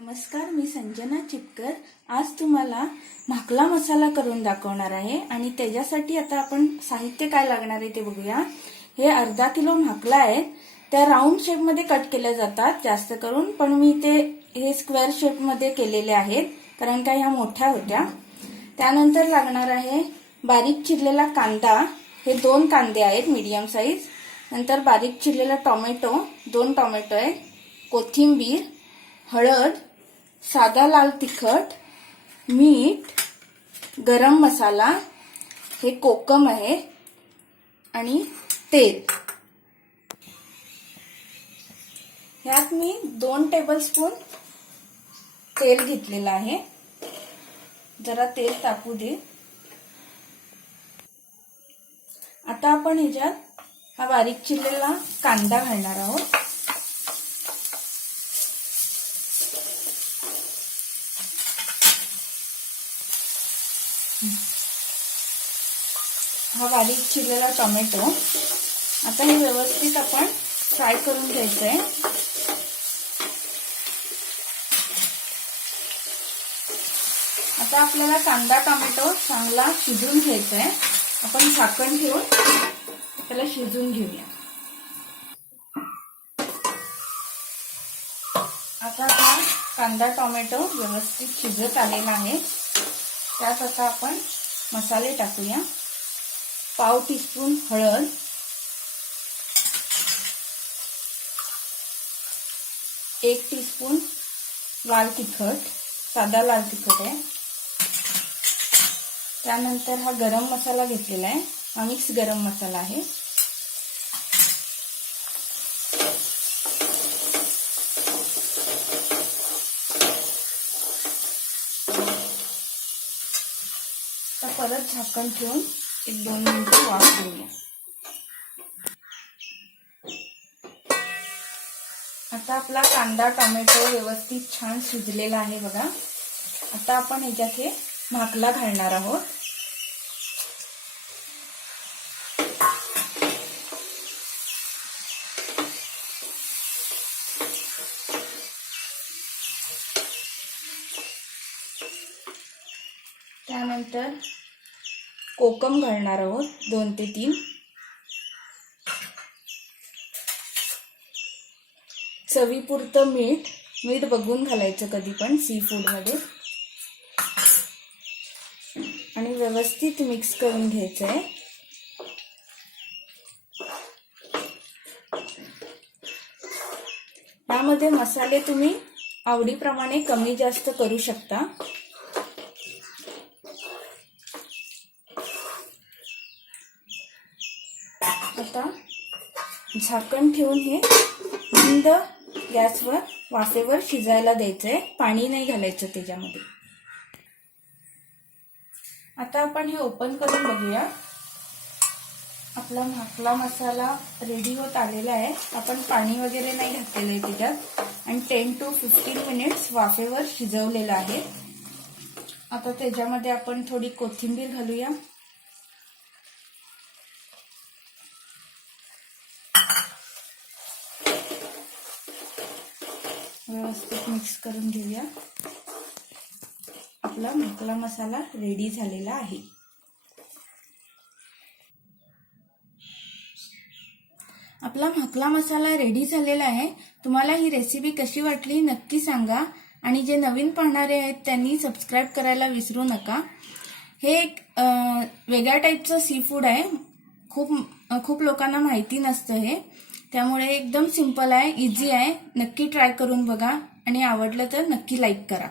नमस्कार, मी संजना चिपकर। आज तुम्हाला भाकला मसाला करून दाखवणार आहे आणि त्याच्यासाठी आता आपण साहित्य काय लागणार आहे ते बघूया। हे अर्धा किलो भाकला आहेत। त्या राऊंड शेप मध्ये कट केल्या जातात जास्त करून, पण मी हे स्क्वेअर शेप मध्ये केलेले आहेत कारण का ह्या मोठ्या होत्या। त्यानंतर लागणार आहे बारीक चिरलेला कांदा, हे 2 कांदे आहेत मीडियम साइज। नंतर बारीक चिरलेला टोमॅटो, 2 टोमॅटो आहेत, कोथिंबीर, हळद, साधा लाल तिखट, मीठ, गरम मसाला, हे कोकम आहे आणि तेल। ह्यात मी 2 टेबलस्पून तेल घेतलेलं आहे। जरा तेल तापू दे। आता आपण ह्याच्यात हा बारीक चिरलेला कांदा घालणार आहोत। हा बारीक चिरलेला टोमॅटो, आता हे व्यवस्थित आपण फ्राय करून घ्यायचं आहे। आता आपल्याला कांदा टोमॅटो चांगला शिजवून घ्यायचा आहे। आपण झाकण ठेवून त्याला शिजवून घेऊया। आता हा कांदा टोमॅटो व्यवस्थित शिजत आलेला आहे। त्यात आता आपण मसाले टाकूया। पाव टीस्पून हळद, 1 टीस्पून लाल तिखट, साधा लाल तिखट आहे। त्यानंतर हा गरम मसाला घेतलेला आहे, हा मिक्स गरम मसाला आहे। तर परत झाकण ठेवून 1-2 मिनिटे वाफ देऊया। आता आपला कांदा टोमॅटो व्यवस्थित छान शिजलेला आहे बघा। आता आपण ह्याच्यात हे भाकला घालणार आहोत। त्यानंतर कोकम घालणार आहोत 2 ते 3, चवीपुरतं मीठ बघून घालायचं कधी पण सी फूड मध्ये, आणि व्यवस्थित मिक्स करून घ्यायचं आहे। यामध्ये मसाले तुम्ही आवडीप्रमाणे कमी जास्त करू शकता। आता झाकण ठेवून हे मंद गॅसवर वाफेवर शिजायला द्यायचंय, पाणी नाही घालायचं त्याच्यामध्ये। आता आपण हे ओपन करून बघूया। आपला भाकला मसाला रेडी होत आलेला आहे। आपण पाणी वगैरे नाही घातलेलं आहे त्याच्यात, आणि 10 to 15 मिनिट्स वाफेवर शिजवलेलं आहे। आता त्याच्यामध्ये आपण थोडी कोथिंबीर घालूया। व्यवस्थित मिक्स करून घेऊया। आपला भाकला मसाला रेडी झालेला आहे। आपला भाकला मसाला रेडी झालेला आहे। तुम्हाला ही रेसिपी कशी वाटली नक्की सांगा, आणि जे नवीन पाहणारे आहेत त्यांनी सबस्क्राइब करायला विसरू नका। हे एक वेगळ्या टाईपचं सी फूड आहे, खूप लोकांना माहिती नसतं हे, त्यामुळे एकदम सिंपल आहे, इझी आहे। नक्की ट्राय करून बघा, आणि आवडलं तर नक्की लाईक करा।